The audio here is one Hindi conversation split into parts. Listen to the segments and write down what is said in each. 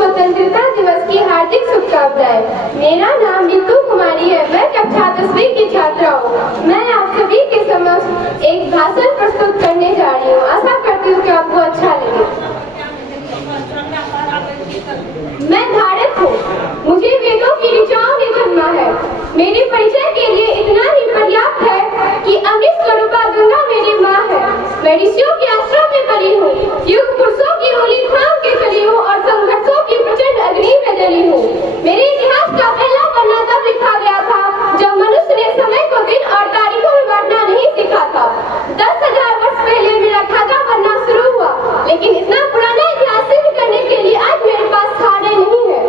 स्वतंत्रता दिवस की हार्दिक शुभकामनाएं। मेरा नाम नीतू कुमारी है। मैं कक्षा 10वीं की छात्रा हूँ। मैं आप सभी के समक्ष एक भाषण प्रस्तुत करने जा रही हूँ। आशा करती हूँ कि आपको अच्छा लगे। मैं भारत हूँ, मुझे वेदों की ऋचाओं ने जन्मा है। मेरे परिचय के लिए इतना ही पर्याप्त है कि अमृत स्वरूपा गंगा मेरी माँ है। मैं ऋषियों के आश्रम में पली हूँ, युग पुरुषों की उंगली थाम के चली हूँ और संघर्षों की प्रचंड अग्नि में जली हूँ। मेरे इतिहास का पहला पन्ना तब लिखा गया था जब मनुष्य ने समय को दिन और तारीखों में बांटना नहीं सीखा था। 10,000 वर्ष पहले मेरा खाका बनना शुरू हुआ, लेकिन इतना पुराना इतिहास सिद्ध करने के लिए आज मेरे पास खाने नहीं है।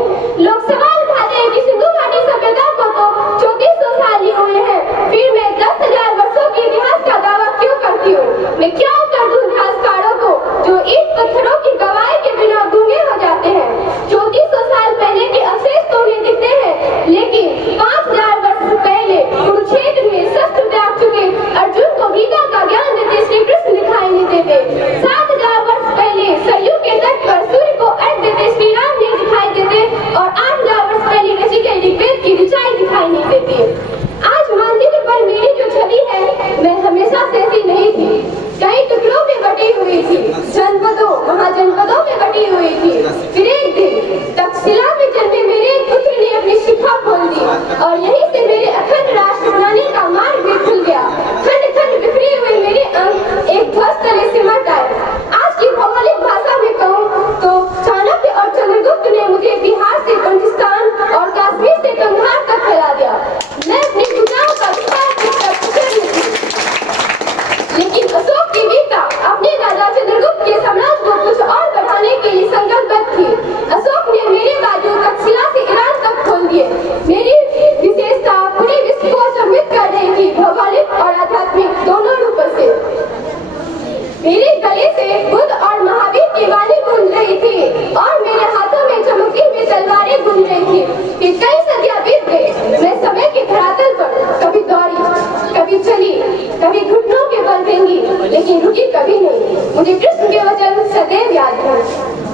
लोग सवाल उठाते हैं कि सिंधु घाटी सभ्यता को तो 3400 साल ही हुए हैं, फिर मैं 10,000 वर्षों के इतिहास का दावा क्यों करती हूँ? मैं क्या कर दूं इतिहासकारों को जो ईंट पत्थरों की गवाही के बिना गूंगे हो जाते हैं? 3400 साल पहले के अवशेष तो उन्हें दिखते हैं, लेकिन 5000 वर्ष पहले कुरुक्षेत्र में शस्त्र त्याग चुके अर्जुन को गीता का ज्ञान देते श्री कृष्ण दिखाई नहीं देते। 7000 वर्ष पहले सरयू के तट पर सूर्य को अर्घ देते श्री राम नहीं दिखाई देते और 8000 वर्ष पहले ऋषि के ऋग्वेद की ऋचाई दिखाई नहीं देती। आज मानचित्र पर मेरी जो छवि है, मैं हमेशा से ऐसी नहीं थी। कई टुकड़ों में बटी हुई थी, जनपदों महाजनपदों में बटी हुई थी। फिर एक दिन तक्षशिला में जन्मे मेरे पुत्र ने अपनी शिखा खोल दी और यहीं से मेरे अखंड राष्ट्र बनाने का मार्ग भी खुल गया। खंड खंड बिखरे हुए मेरे अंग एक ध्वज तले सिमट आए। आज की भौगोलिक भाषा में कहूँ तो चाणक्य और चंद्रगुप्त ने मुझे बिहार से बलूचिस्तान और कश्मीर से कंधार तक फैला दिया। मैं अपनी भुजाओं का विस्तार देखकर प्रसन्न थी, लेकिन अशोक की वीरता अपने दादा चंद्रगुप्त के साम्राज्य को कुछ और बढ़ाने के लिए संकल्पबद्ध थी। अशोक ने मेरे बाजू तक्षशिला से ईरान तक खोल दिए। मेरी विशेषता पूरे विश्व को सम्मिलित कर रही थी, भौगोलिक और आध्यात्मिक दोनों रूपों से। मेरे गले से बुद्ध और महावीर की वाणी गूंज रही थी और मेरे हाथों में चमकती हुई तलवारें गूंज रही थी। फिर कई सदियां बीत गई। मैं समय के धरातल पर कभी दौड़ी, कभी चली, कभी घुटनों के बल देंगी, लेकिन रुकी कभी नहीं। मुझे कृष्ण के वचन सदैव याद है।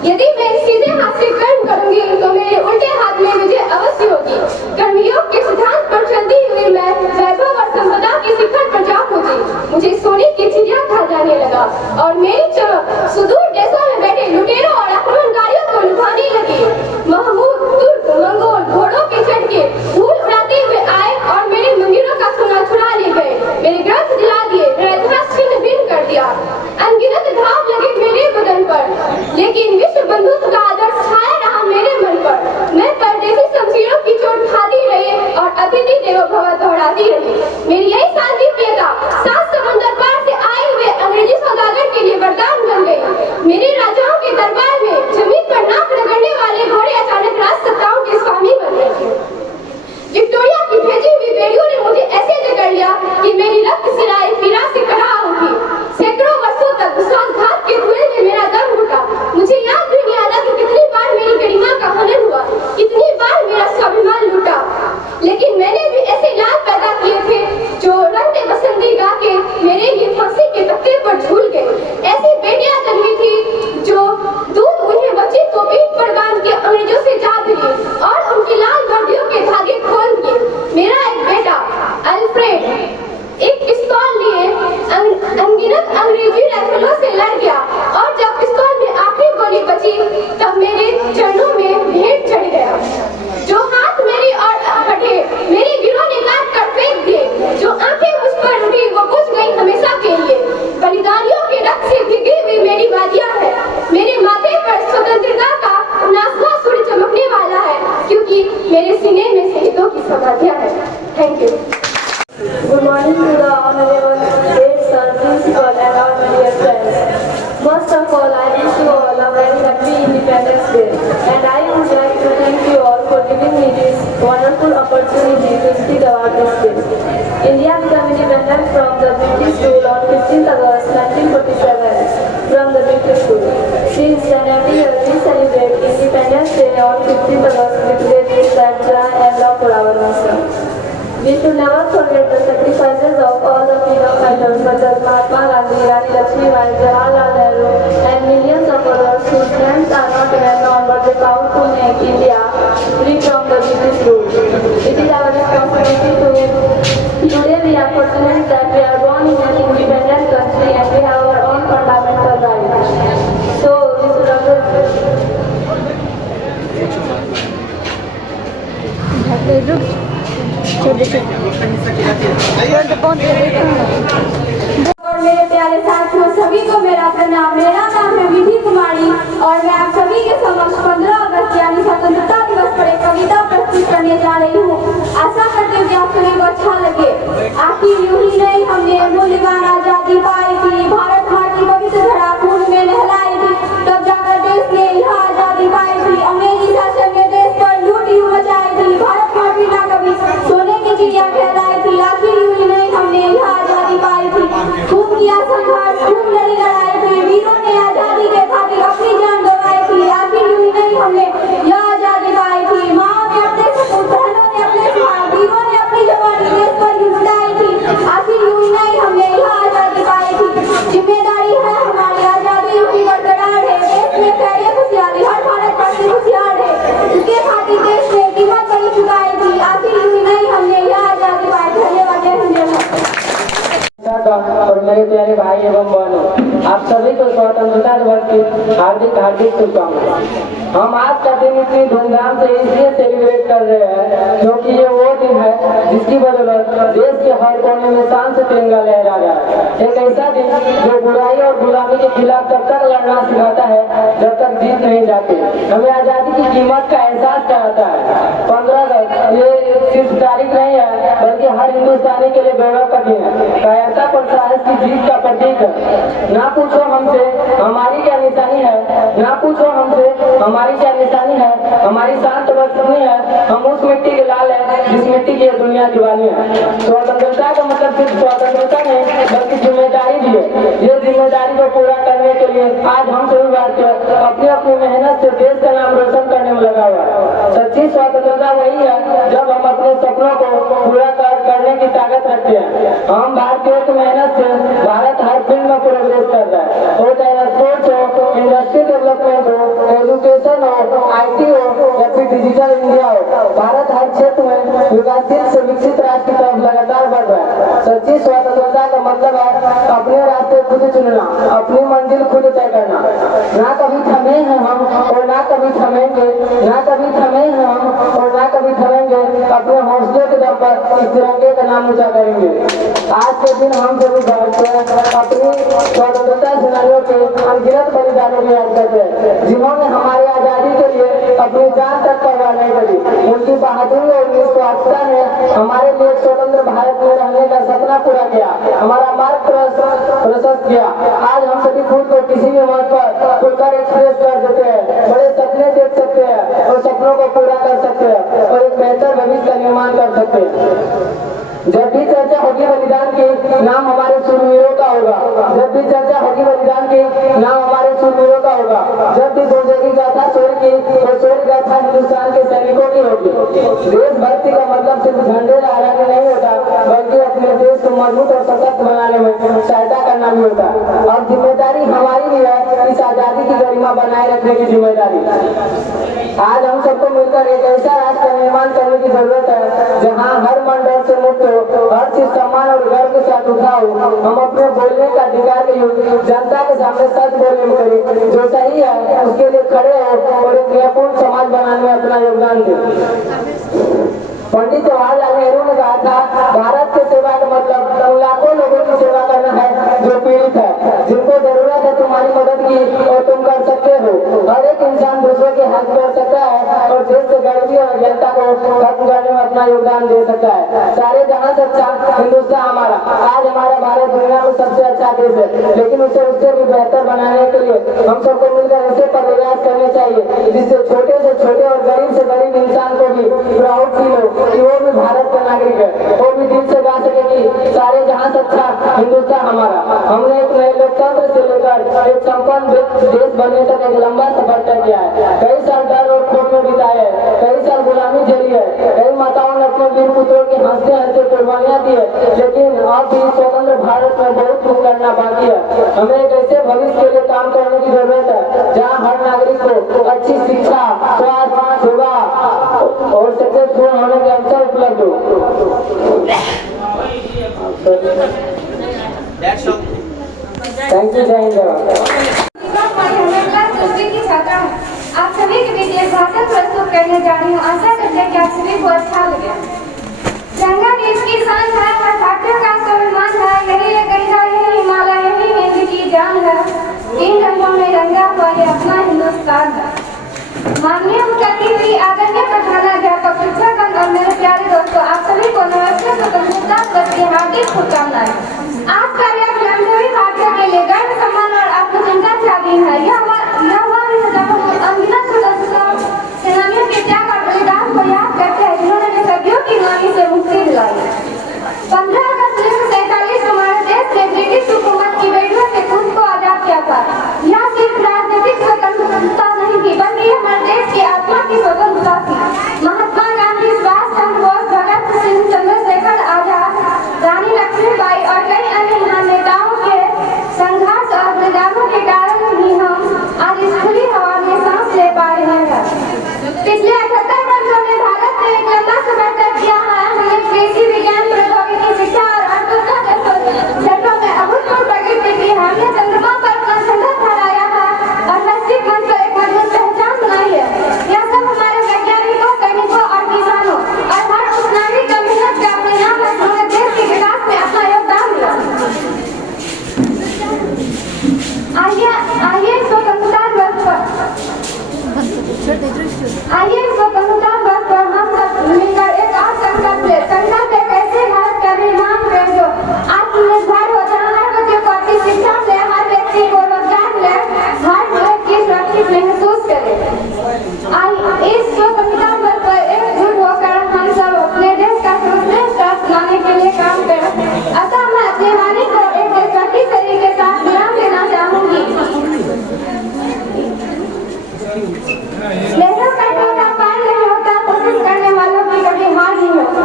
यदि मैं सीधे हाथ से कर्म करूंगी तो मेरे उल्टे हाथ में विजय अवश्य होगी। कर्मयोग के सिद्धांत पर चलती हुई मैं वैभव और संपदा की शिखर पर जा पहुंची। मुझे सोने की चिड़िया खा जाने लगा और मेरी चमक सुदूर देशों में बैठे लुटेरों और आक्रमणकारियों को लुभाने लगी। महमूद, तुर्क, मंगोल घोड़ों पे चढ़ के धूल उड़ाते हुए आए और मेरे मंदिरों का सोना चुरा ले गए। मेरे ग्रंथ जला दिए, मेरा इतिहास छिन्न भिन्न कर दिया। अनगिनत घाव लगे मेरे बदन पर, लेकिन विश्व बंधुत्व का आदर्श छाया रहा मेरे मन पर। मैं परदेशी शमशीरों की चोट खाती रही और अतिथि देवो भव दोहराती रही। मेरी यही शांति प्रियता 7 समुद्र पार से आए हुए अंग्रेजी सौदागर के लिए वरदान बन गई। मेरे राजाओं के दरबार में जमीन पर नाक रगड़ने वाले घोड़े अचानक राज सत्ताओं के स्वामी बन गए। विक्टोरिया की भेजी हुई बेड़ियों ने मुझे ऐसे जकड़ लिया कि मेरी रक्त सिराएं पीड़ा से कड़ा होगी। सैकड़ों वर्षों तक विश्वासघात के धुएं में मेरा दम घुटा। मुझे याद भी नहीं आता कि कितनी बार मेरी गरिमा का हनन हुआ, कितनी बार मेरा स्वाभिमान लूटा। लेकिन मैंने भी ऐसे लाल पैदा किए थे जो रंगते बसंती गा के मेरे लिए फांसी के तख्ते पर झूल गए। ऐसी बेटियां जन्मी थी जो दूध उन्हें बच्चे को पीठ पर बांध के अंग्रेजों से जा भिड़ी और उनकी लाल वर्दियों के धागे खोल दिए। मेरा एक बेटा अल्फ्रेड एक पिस्तौल लिए अनगिनत अंग्रेजी राइफलों से लड़ गया और जब पिस्तौल में आखिरी गोली बची तब मेरे चरणों में भेंट चढ़ गया। जो हाथ मेरी और बढ़े मेरे वीरों ने काट कर फेंक दिए। जो आंखें मुझ पर उठी वो बुझ गई हमेशा के लिए। बलिदानियों के रक्त से भीगी हुई मेरी वादियां है। मेरे माथे पर स्वतंत्रता का 19वां सूर्य चमकने वाला है, क्योंकि मेरे सीने में शहीदों की समाधियां हैं। Thank you. Good morning to the honorable guests, principal and all my dear friends. First of all, I wish you all a very happy Independence Day, and I would like to thank you all for giving me this wonderful opportunity to speak about this day. India became independent from the British rule day on 15th August with great that joy and love for our nation. We should never forget the sacrifices of all the freedom fighters such as Mahatma Gandhi, Rani Lakshmibai, Jawaharlal Nehru, and millions of others whose names are not well known but they fought to make India free from the British rule. It is our responsibility to today we are fortunate that we are born in an independent country and we have our own fundamental rights. So we should always और मेरे प्यारे साथियों सभी को मेरा प्रणाम। मेरा नाम है विधि कुमारी और मैं आप सभी के समक्ष 15 अगस्त यानी स्वतंत्रता दिवस पर एक कविता प्रस्तुत करने जा रही हूँ। आशा करते हैं कि आप सभी को अच्छा लगे। आखिर यूं ही नहीं हमने मूल्यवान आजादी पाई थी, भारत माँ की पवित्र धरा खून में नहलाई थी, तब जाकर देश ने यह आजादी पाई थी। अंग्रेजी शासन ने देश पर लूट यूं मचाई थी, भारत माँ भी ना कभी सोने की चिड़िया कहलाई थी। आखिर यूं ही नहीं हमने यह आजादी पाई थी, खूब किया संघर्ष, खूब लड़ी लड़ाई थी, वीरों ने आजादी के खातिर अपनी जान गंवाई थी। आखिर यूं ही नहीं हमने यह आजादी पाई थी, माँ ने अपने सपूत, बहनों ने अपने सुहाग, वीरों ने अपनी जवानी देश पर लुटाई थी। आखिर यूं ही नहीं हमने यह आजादी पाई थी। जिम्मेदारी है हमारी आजादी की बरकरार है, देश में खैरियत खुशहाली हर भारतवासी खुशहाल है, इसके खातिर देश ने कीमत बड़ी चुकाई थी। आखिर यूं ही नहीं हमने यह आजादी पाई। धन्यवाद। और मेरे प्यारे भाई एवं बहनों, आप सभी को स्वतंत्रता दिवस की हार्दिक हार्दिक शुभकामनाएं। हम आज का दिन इतनी धूमधाम से इसलिए सेलिब्रेट कर रहे हैं क्योंकि ये वो दिन है जिसकी बदौलत देश के हर कोने में शान से तिरंगा लहरा गया है। एक ऐसा दिन जो बुराई और गुलामी के खिलाफ तब तक लड़ना सिखाता है जब तक जीत नहीं जाते, हमें आजादी की कीमत का एहसास कराता है। 15 अगस्त ये सिर्फ तारीख नहीं है बल्कि हर हिंदुस्तानी के लिए गौरव का दिन है, कायरता पर साहस की जीत का प्रतीक है। ना पूछो हमसे हमारी क्या निशानी है, ना पूछो हमसे हमारी क्या निशानी है, हमारी शान तो बस इतनी है, हम उस मिट्टी के लाल है जिस मिट्टी की दुनिया दीवानी है। स्वतंत्रता का मतलब सिर्फ स्वतंत्रता नहीं बल्कि जिम्मेदारी भी है। ये जिम्मेदारी को पूरा करने के लिए आज हम सभी भारतीय अपनी अपनी मेहनत से देश का नाम रोशन करने में लगा हुआ है। सच्ची स्वतंत्रता वही है जब हम अपने सपनों को पूरा करने की ताकत रखते हैं। हम भारतीयों की मेहनत से भारत हर फील्ड में प्रोग्रेस कर रहा है, हो चाहे स्पोर्ट्स हो, इंडस्ट्री डेवलपमेंट हो, एजुकेशन हो, IT हो या फिर डिजिटल इंडिया हो। भारत हर क्षेत्र में विकासशील से विकसित राष्ट्र की तरफ लगातार बढ़ रहा है। सच्ची स्वतंत्रता का मतलब है अपने रास्ते खुद चुनना, अपनी मंजिल खुद तय करना। ना कभी थमे हैं हम और ना कभी थमेंगे, ना कभी थमे हैं हम और ना कभी थमेंगे, अपने हौसले के दम पर इस तिरंगे का नाम ऊंचा करेंगे। आज के दिन हम सभी भारतीय अपनी स्वतंत्रता सेनानियों के अनगिनत बलिदानों को याद करते हैं जिन्होंने हमारी आजादी के लिए अपनी जान तक परवाह नहीं करी। उनकी बहादुरी और निस्वार्थता ने हमारे लिए स्वतंत्र भारत में रहने का सपना पूरा किया, हमारा मार्ग प्रशस्त किया। आज हम सभी खुद को किसी भी मंच पर खुलकर एक्सप्रेस कर देते हैं, बड़े सपने देख सकते हैं और सपनों को पूरा कर सकते हैं और एक बेहतर भविष्य का निर्माण कर सकते हैं। जब भी चर्चा होगी बलिदान की, नाम हमारे सूरवीरों का होगा। जब भी चर्चा होगी बलिदान की, नाम हमारे सूरवीरों का होगा। जब भी बोलेगी गाथा शौर्य की, तो शौर्य गाथा हिंदुस्तान के सैनिकों की होगी। देशभक्ति का मतलब सिर्फ झंडे लहराने नहीं होता बल्कि अपने देश को मजबूत और सशक्त बनाने में सहायता करना भी होता है। और जिम्मेदारी हमारी भी है इस आजादी की गरिमा बनाए रखने की जिम्मेदारी। आज हम सबको मिलकर एक ऐसा राष्ट्र निर्माण करने की जरूरत है जहाँ हर मन डर से मुक्त हो, हर चीज सम्मान और गर्व के साथ उठाओ। हम अपने बोलने का अधिकार के योग जनता के सामने सच बोलने में करें, जो सही है उसके लिए खड़े हो और एक न्यायपूर्ण समाज बनाने में अपना योगदान दें। पंडित जवाहरलाल नेहरू ने कहा था भारत की सेवा का मतलब उन लाखों लोगों की सेवा करना है जो पीड़ित है, जिनको जरूरत है तुम्हारी मदद की और तुम कर सकते हो। हर एक इंसान दूसरों की हेल्प कर सकता है और देश से गरीबी और जनता को खत्म करने में अपना योगदान दे सकता है। सारे जहां से अच्छा हिंदुस्तान हमारा, आज हमारा भारत दुनिया में सबसे अच्छा देश है, लेकिन उसे उससे भी बेहतर बनाने के लिए हम सबको मिलकर ऐसे प्रयास करने चाहिए जिससे छोटे से छोटे और गरीब से गरीब इंसान को भी प्राउड फील हो कि वो भी भारत का नागरिक है, वो भी दिल से गा सके कि सारे जहां से अच्छा हिंदुस्तान हमारा। हमने एक नए लोकतंत्र से लेकर एक संपन्न देश बनने तक एक लंबा सफर तय किया है। कई साल डर और खोट में हंसते हंसते कुर्बानियां दी है, लेकिन अब भी स्वतंत्र भारत में बहुत कुछ करना बाकी है। हमें एक ऐसे भविष्य के लिए काम करने की जरूरत है जहाँ हर नागरिक को अच्छी शिक्षा, स्वास्थ्य सेवा और सक्सेसफुल होने के अवसर उपलब्ध हो। Thank you. जय हिंद। आप सभी के बीच एक भाषण प्रस्तुत करने जा रही हूँ। आशा करते हैं कि आप सभी को अच्छा लगे। गंगा देश की शान है, हर भारतीय का स्वाभिमान है। यही है गंगा, यही हिमालय, यही हिंद की जान है। तीन रंगों में रंगा हुआ ये अपना हिंदुस्तान है। माननीय मुख्य अतिथि, आदरणीय प्रधानाध्यापक, शिक्षकगण और मेरे प्यारे दोस्तों, आप सभी को नमस्ते। स्वतंत्रता दिवस की हार्दिक शुभकामनाएं। आज का यह फिल्म सभी भारतीयों के लिए गर्व, सम्मान और आत्मचिंता का दिन है। यह जब हम अनगिनत स्वतंत्रता सेनानियों के त्याग और बलिदान को याद करते हैं, जिन्होंने सदियों की गुलामी से मुक्ति दिलाई। 15 अगस्त 1947 हमारे देश ने ब्रिटिश हुकूमत की बेड़ियों से खुद को आजाद किया था। यह सिर्फ राजनीतिक स्वतंत्रता नहीं थी, बल्कि हमारे देश की आत्मा की स्वतंत्रता थी। महात्मा गांधी, सुभाष चंद्र बोस, भगत सिंह, चंद्रशेखर आजाद, रानी लक्ष्मीबाई और कई अन्य महान नेताओं के संघर्ष और बलिदानों के कारण ही हम आज इस खुली हवा में सांस ले पा रहे हैं। पिछले 78 वर्षों में भारत ने एक लंबा समय तक किया है। हमने कृषि, विज्ञान, प्रौद्योगिकी, शिक्षा और अर्थव्यवस्था जैसे क्षेत्रों में अभूतपूर्व प्रगति की है। हमने चंद्रमा पर अपना झंडा फहराया है और वैश्विक मंच पर एक मजबूत पहचान बनाई है। यह सब हमारे वैज्ञानिकों, सैनिकों और किसानों और हर उस नागरिक का मेहनत का परिणाम है जिन्होंने देश के विकास में अपना योगदान दिया। आइए स्वतंत्रता दिवस पर हम सब मिलकर एक और संकल्प ले। संकल्प एक ऐसे भारत का निर्माण करें जो आत्मनिर्भर हो, जहाँ हर बच्चे को अच्छी शिक्षा मिले, हर व्यक्ति को रोजगार मिले, हर व्यक्ति सुरक्षित महसूस करे। इस स्वतंत्रता दिवस पर एकजुट होकर हम सब अपने देश का सर्वश्रेष्ठ राष्ट्र बनाने के लिए काम करें। अतः मैं अपनी वाणी को एक देशभक्ति शरीर के साथ विराम देना चाहूंगी। लहरों का टोटा पार नहीं होता, कोशिश करने वालों की कभी हार नहीं होती।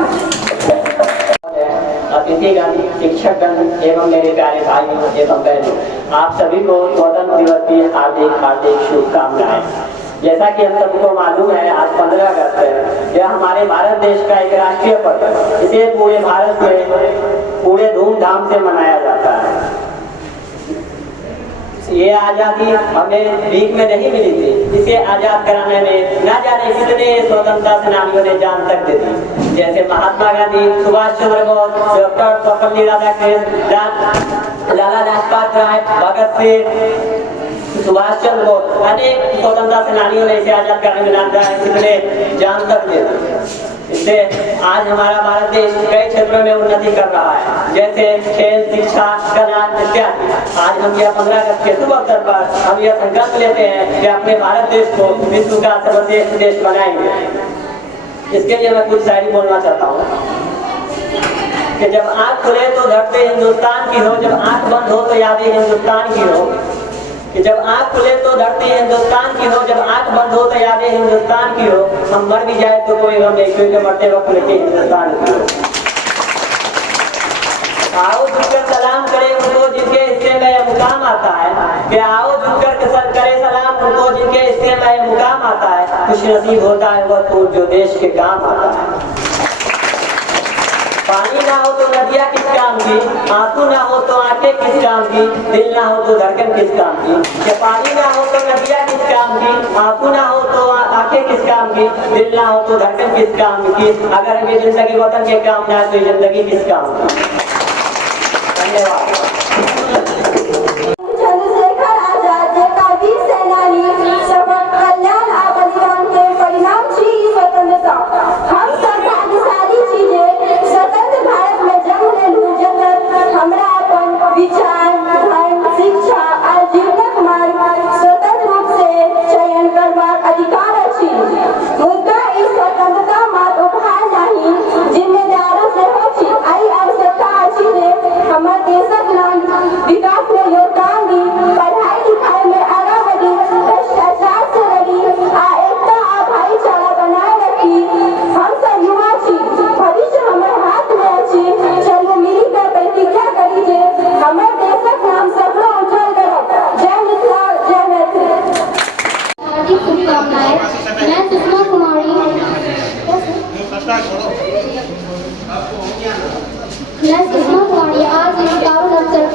अतिथिगण, शिक्षकगण एवं मेरे प्यारे भाई एवं बहनों, आप सभी को स्वतंत्र दिवस की हार्दिक हार्दिक शुभकामनाएं। जैसा कि हम सबको मालूम है, आज 15 अगस्त है। यह हमारे भारत देश का एक राष्ट्रीय पर्व है। इसे पूरे भारत में पूरे धूमधाम से मनाया जाता है। ये आजादी हमें भीख में नहीं मिली थी। इसे आजाद कराने में न जाने कितने स्वतंत्रता सेनानियों ने जान तक दे दी, जैसे महात्मा गांधी, सुभाष चंद्र बोस, डॉक्टर सर्वपल्ली राधाकृष्णन, लाला लाजपत राय, भगत सिंह, सुभाष चंद्र बोस, अनेक स्वतंत्रता सेनानियों ने इसे आजाद कराने में न जाने कितने जान तक दे दी। इससे आज हमारा भारत देश कई क्षेत्रों में उन्नति कर रहा है, जैसे खेल, शिक्षा, कला इत्यादि। आज हम यह 15 अगस्त के शुभ अवसर पर हम यह संकल्प लेते हैं कि अपने भारत देश को विश्व का सर्वश्रेष्ठ देश बनाएंगे। इसके लिए मैं कुछ शायरी बोलना चाहता हूँ कि जब आँख खुले तो धरती हिंदुस्तान की हो, जब आँख बंद हो तो यादें हिंदुस्तान की हो। कि जब आँख खुले तो धरती हिंदुस्तान की हो, जब आँख बंद हो तो यादें हिंदुस्तान की हो। हम मर भी जाए तो कोई गम नहीं, क्योंकि मरते वक्त लेके हिंदुस्तान की हो। आओ झुककर सलाम करें उनको जिनके हिस्से में यह मुकाम आता है, कि आओ झुककर करे सलाम उनको जिनके हिस्से में यह मुकाम आता है। खुश नसीब होता है वह फूल जो देश के काम आता है। पानी ना हो तो नदियाँ किस काम की, आंसू ना हो तो आंखें किस काम की, दिल ना हो तो धड़कन किस काम की। कि पानी ना हो तो नदियाँ किस काम की, आंसू ना हो तो आंखें किस काम की, दिल ना हो तो धड़कन किस काम की। अगर हमें जिंदगी वतन के काम ना तो जिंदगी किस काम की। धन्यवाद। चंद्रशेखर आजाद जैसा वीर सेनानी सबक कल्याण आ बलिदान के परिणाम थी स्वतंत्रता। हम सब भाग्यशाली चीजें स्वतंत्र भारत में जन्म लेलू, जगत हमरा अपन विचार, धर्म, शिक्षा और जीवनक मार्ग स्वतंत्र रूप से चयन करबाक अधिकार अछि। मुद्दा ई स्वतंत्रता मात्र उपहार नहीं, जिम्मेदारों से होछि। आई आवश्यकता अछि जे हमर देशक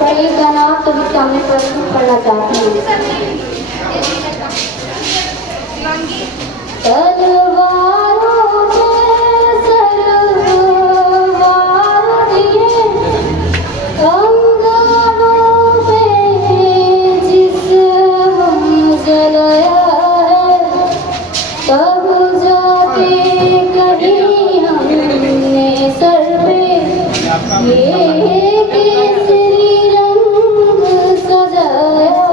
मैं एक गाना आप सभी सामने प्रस्तुत करना चाहती हूँ। तलवारों से सरवार दिए, अंगारों पे जिस्म जलाया है, तब जाके कहीं हमने सर पे ये केसरी रंग सजाया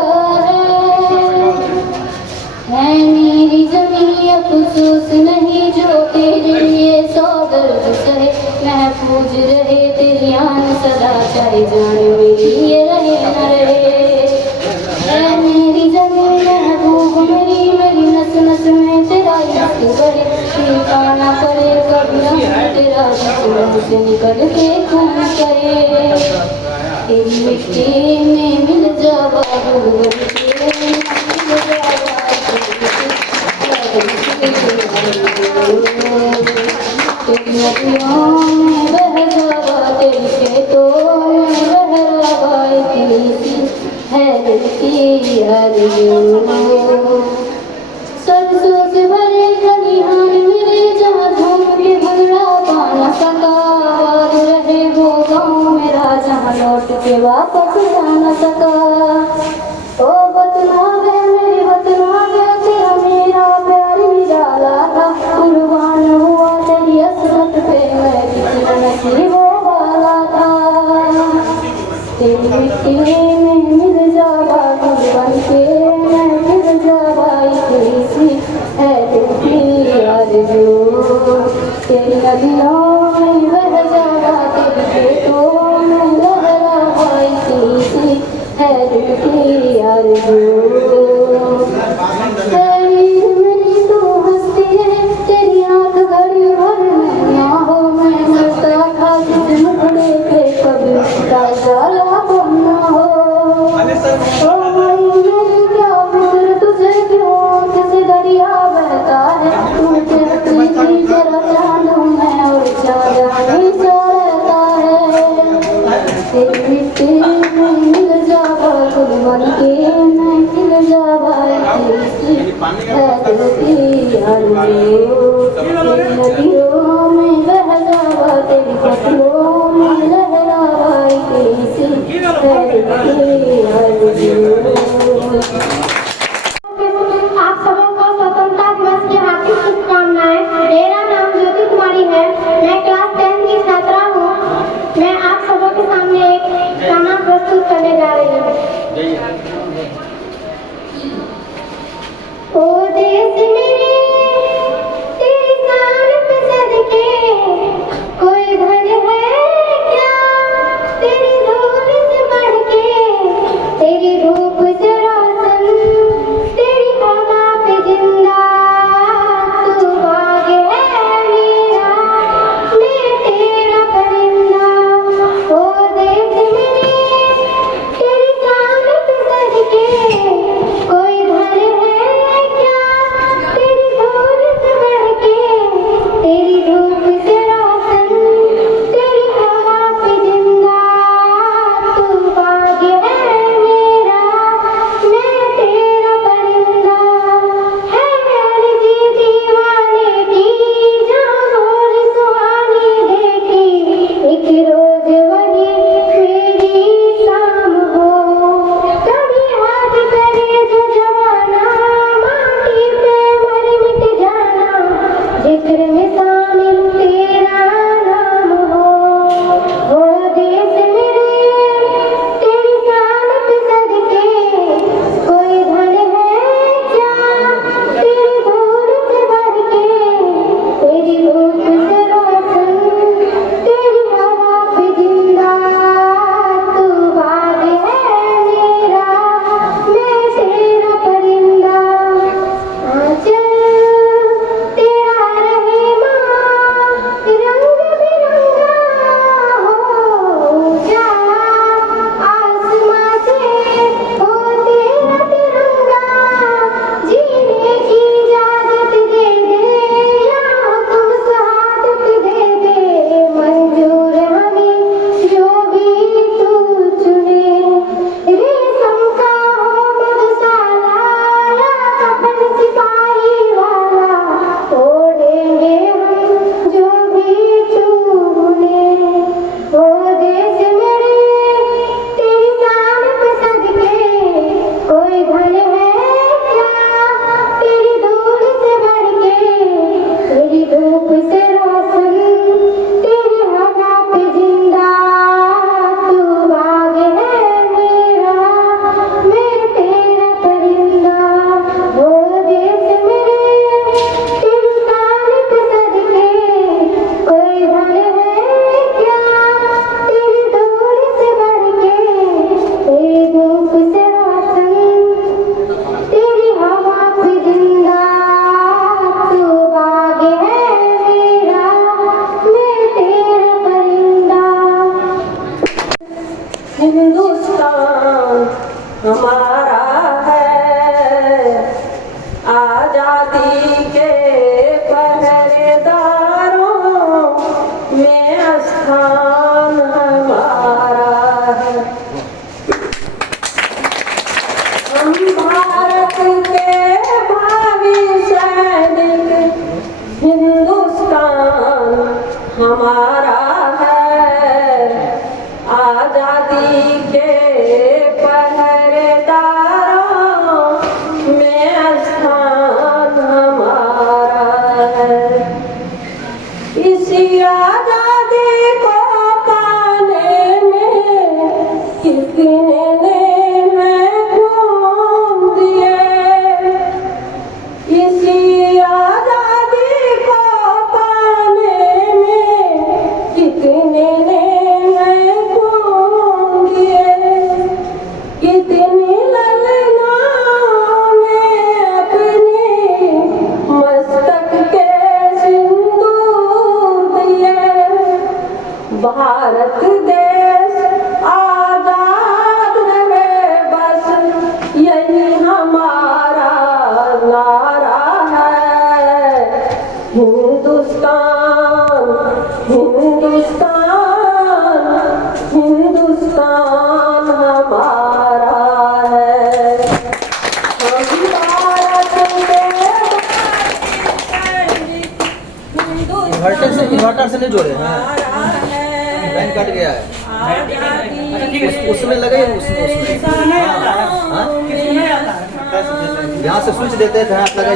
है मेरी ज़मीं अफसोस नहीं जो तेरे लिए सौ दर्द सहे, महफूज रहे तेरी आन सदा, चाहे जान मेरी ये रहे न रहे। है मेरी ज़मीं महबूब मेरी, मेरी नस नस में तेरा इश्क बढ़े, ठिकाना पड़े कभी हम तेरा जिस्म से निकल के खून करे। तेरी मिट्टी में मिल जावा गुलगुल के, मिल जावा तेरी नदियों में बह जावा, तेरी खेतों में लहरावा, इतनी सी है दिल की आरज़ू। सरसों से भरे खलिहान मेरे, जहाँ झूम के भंगड़ा पा न सका, आबाद रहे वो गाँव मेरा, जहाँ लौट के वापस जा न सका। ओ बतना वे मेरे बतना वे, तेरा मेरा प्यार निराला था, कुर्बान हुआ तेरी असरत पे, मैं कितना नसीबों वाला था। तेरी मिट्टी में मिल जावा गुल बन के, मैं गिर जावा इतनी सी है दिल की आरज़ू। तेरी नदियों में बह जावा, तेरी खेतों में लहरावा, इतनी सी है दिल की आरज़ू। तेरी मेरी तो हंसती है, तेरी आँख घड़ी भर ना हो, मैं मरता था जिस मुखड़े पे कभी उसका इशारा कम ना हो। ओ भाई मेरी क्या फिक्र तुझे क्यों, किसी दरिया बहता है, तू तेरी तेरा चांद हूँ मैं और चाँद हमेशा रहता है। तेरी मिट्टी में मिल जावा गुल बन के, मैं खिल जावा इतनी सी है दिल की आरज़ू। तेरी नदियों में बह जावा, तेरी फसलों में लहरावा, इतनी सी है दिल की आरज़ू। आप सबको स्वतंत्रता दिवस की हार्दिक शुभकामनाएं। मेरा नाम ज्योति कुमारी है, मैं क्लास 10 की छात्रा हूँ। मैं आप सबके सामने एक गाना प्रस्तुत करने जा रही हूँ। ओ देश मेरे तेरी शान पे सदके, कोई घर है क्या तेरी धूल से बढ़ के, हिंदुस्तान हमारा है, आजादी के पहरेदारों में स्थान हमारा है। हम भारत के भावी सैनिक, हिंदुस्तान हमारा है, आजादी के पहरेदारों में स्थान हमारा है। इसी आजादी को पाने में कितने ने हैं खून दिए, इसी आजादी को पाने में कितने ने हैं खून दिए, कितनी ललनाओं ने अपने मस्तक के सिंदूर दिए। भारत देश आजाद रहे बस यही हमारा नारा है। हिंदुस्तान हिंदुस्तान हिंदुस्तान हमारा है। हम भारत के इन्वर्टर से नहीं जोड़े हैं, लाइन कट गया है। उसमें लगे उसमें हाँ? यहाँ से स्विच देते थे, हाथ लगे।